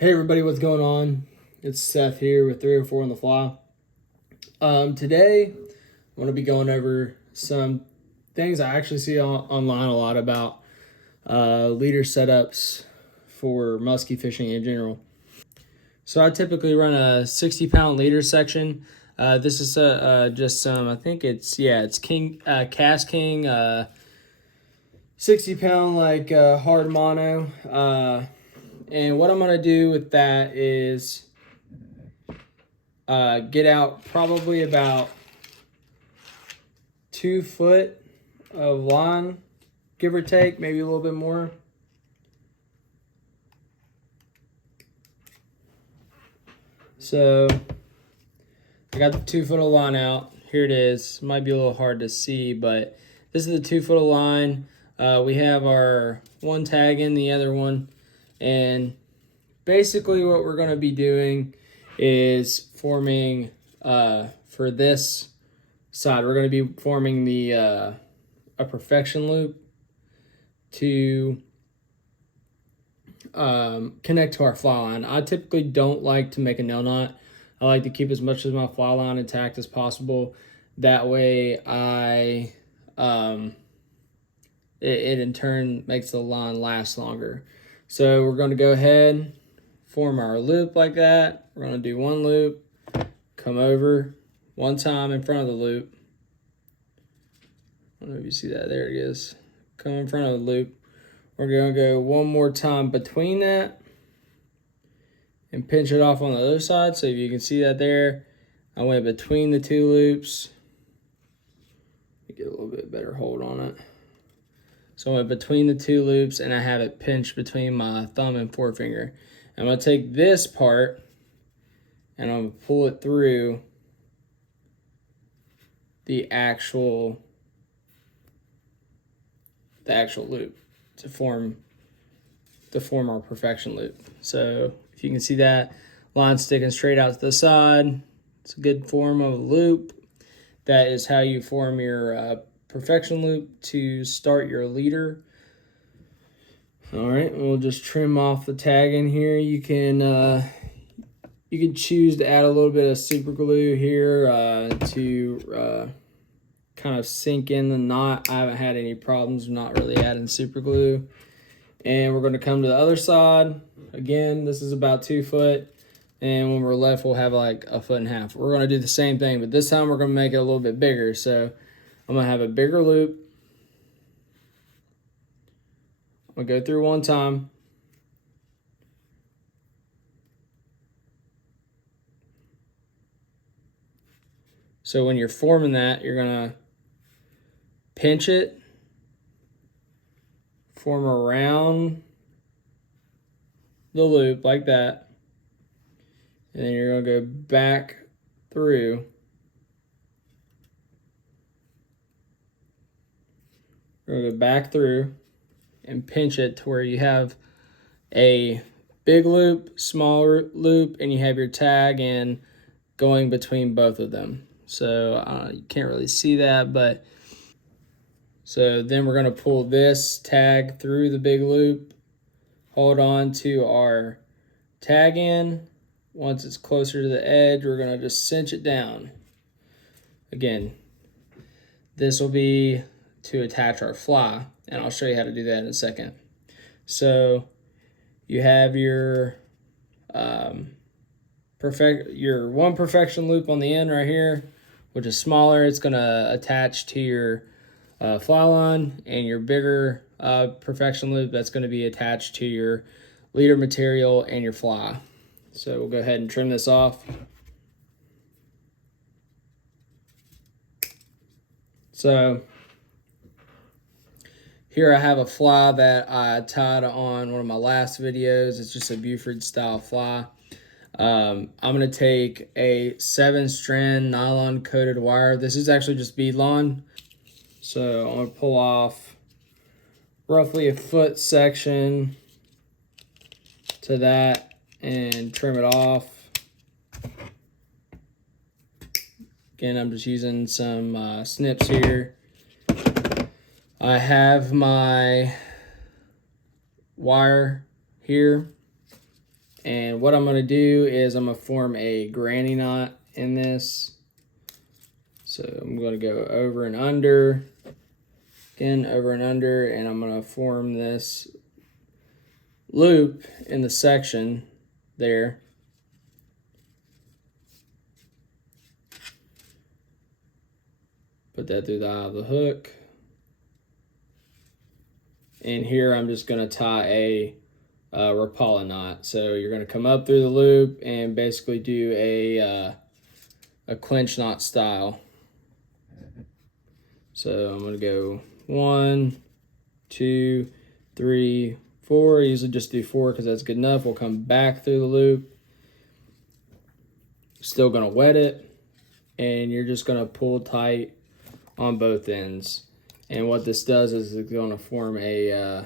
Hey everybody, what's going on? It's Seth here with 304 on the Fly. Today, I'm going to be going over some things I actually see online a lot about leader setups for musky fishing in general. So I typically run a 60-pound leader section. This is just some, I think it's King Cast King 60-pound like hard mono. And what I'm going to do with that is get out probably about 2 foot of line, give or take, maybe a little bit more. So I got the 2 foot of line out. Here it is. Might be a little hard to see, but this is the 2 foot of line. We have our one tag in the other one, and basically what we're going to be doing is forming for this side, we're going to be forming the a perfection loop to connect to our fly line. I typically don't like to make a nail knot. I like to keep as much of my fly line intact as possible. That way it in turn makes the line last longer. So we're going to go ahead, form our loop like that. We're going to do one loop, come over one time in front of the loop. I don't know if you see that. There it is. Come in front of the loop. We're going to go one more time between that and pinch it off on the other side. So if you can see that there, I went between the two loops. Let me get a little bit better hold on it. So I went between the two loops and I have it pinched between my thumb and forefinger. I'm going to take this part and I'm going to pull it through the actual loop to form our perfection loop. So if you can see that line sticking straight out to the side, it's a good form of a loop. That is how you form your perfection loop to start your leader. All right, we'll just trim off the tag in here. You can choose to add a little bit of super glue here to kind of sink in the knot. I haven't had any problems not really adding super glue. And we're going to come to the other side. Again, this is about 2 foot. And when we're left, we'll have like 1.5 feet. We're going to do the same thing, but this time we're going to make it a little bit bigger. So I'm going to have a bigger loop. I'm going to go through one time. So when you're forming that, you're going to pinch it, form around the loop like that, and then you're going to go back through. You're going to go back through and pinch it to where you have a big loop, smaller loop, and you have your tag in going between both of them. So you can't really see that, but so then we're going to pull this tag through the big loop, hold on to our tag in. Once it's closer to the edge, we're going to just cinch it down. Again, this will be to attach our fly, and I'll show you how to do that in a second. So you have your one perfection loop on the end right here, which is smaller. It's going to attach to your fly line, and your bigger perfection loop that's going to be attached to your leader material and your fly. So we'll go ahead and trim this off. So here I have a fly that I tied on one of my last videos. It's just a Buford style fly. I'm going to take a 7-strand nylon coated wire. This is actually just bead line. So I'm going to pull off roughly a foot section to that and trim it off. Again, I'm just using some snips here. I have my wire here And what I'm going to do is I'm going to form a granny knot in this. So I'm going to go over and under, again, over and under, and I'm going to form this loop in the section there. Put that through the eye of the hook. And here I'm just going to tie a Rapala knot. So you're going to come up through the loop and basically do a clinch knot style. So I'm going to go 1, 2, 3, 4. I usually just do 4 because that's good enough. We'll come back through the loop. Still going to wet it. And you're just going to pull tight on both ends. And what this does is it's going to form a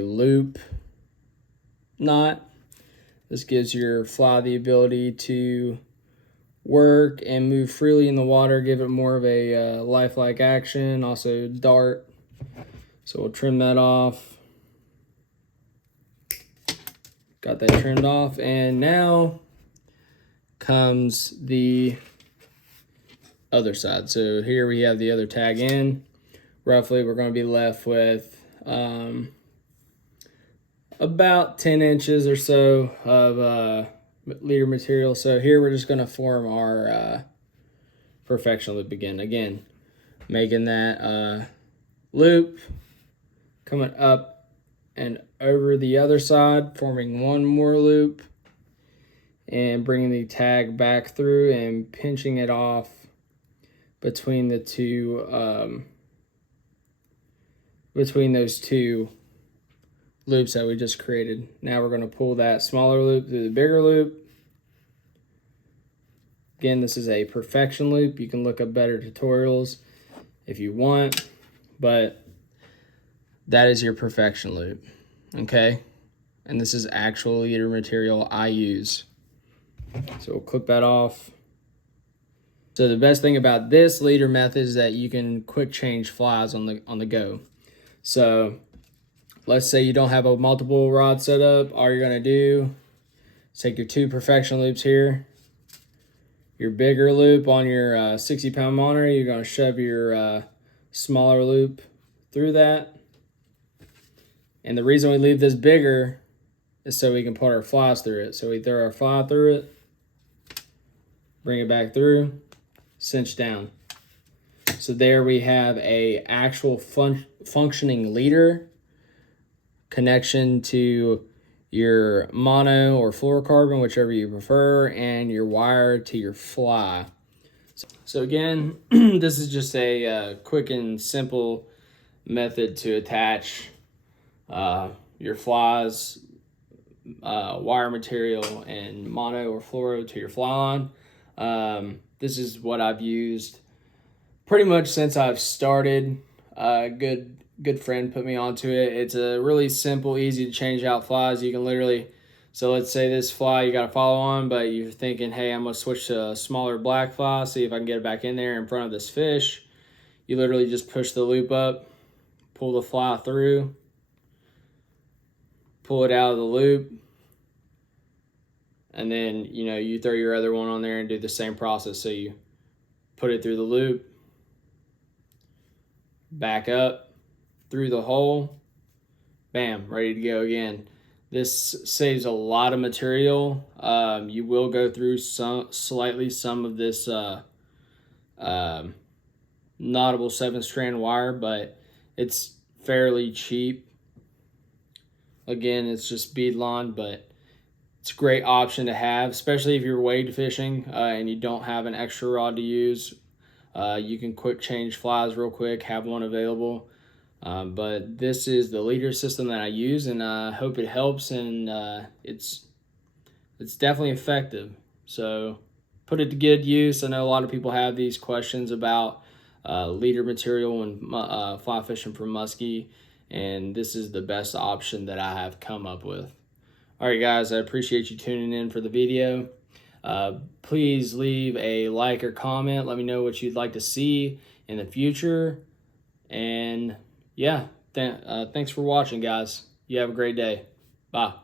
loop knot. This gives your fly the ability to work and move freely in the water, give it more of a lifelike action, also dart. So we'll trim that off. Got that trimmed off, and now comes the other side. So here we have the other tag in. Roughly, we're going to be left with about 10 inches or so of leader material. So here we're just going to form our perfection loop again, making that loop, coming up and over the other side, forming one more loop, and bringing the tag back through and pinching it off between the two, between those two loops that we just created. Now we're going to pull that smaller loop through the bigger loop. Again, this is a perfection loop. You can look up better tutorials if you want, but that is your perfection loop, okay? And this is actual leader material I use. So we'll clip that off. So the best thing about this leader method is that you can quick change flies on the go. So let's say you don't have a multiple rod setup. All you're gonna do is take your 2 perfection loops here, your bigger loop on your 60-pound monitor. You're gonna shove your smaller loop through that. And the reason we leave this bigger is so we can put our flies through it. So we throw our fly through it, bring it back through, cinch down. So there we have a actual functioning leader connection to your mono or fluorocarbon, whichever you prefer, and your wire to your fly. So again, this is just a quick and simple method to attach your flies, wire material, and mono or fluoro to your fly line. This is what I've used pretty much since I've started. Good friend put me onto it. It's a really simple, easy to change out flies. You can literally, so let's say this fly you got a follow on, but you're thinking, hey, I'm gonna switch to a smaller black fly, see if I can get it back in there in front of this fish. You literally just push the loop up, pull the fly through, pull it out of the loop, and then you throw your other one on there and do the same process. So you put it through the loop, back up through the hole, bam, ready to go again. This saves a lot of material. You will go through some of this knottable 7-strand wire, but it's fairly cheap. Again, it's just bead line, but it's a great option to have, especially if you're wade fishing and you don't have an extra rod to use. You can quick change flies real quick, have one available. But this is the leader system that I use, and I hope it helps, and it's definitely effective. So put it to good use. I know a lot of people have these questions about leader material when fly fishing for muskie, and this is the best option that I have come up with. All right, guys, I appreciate you tuning in for the video. Please leave a like or comment. Let me know what you'd like to see in the future. And yeah, thanks for watching, guys. You have a great day. Bye.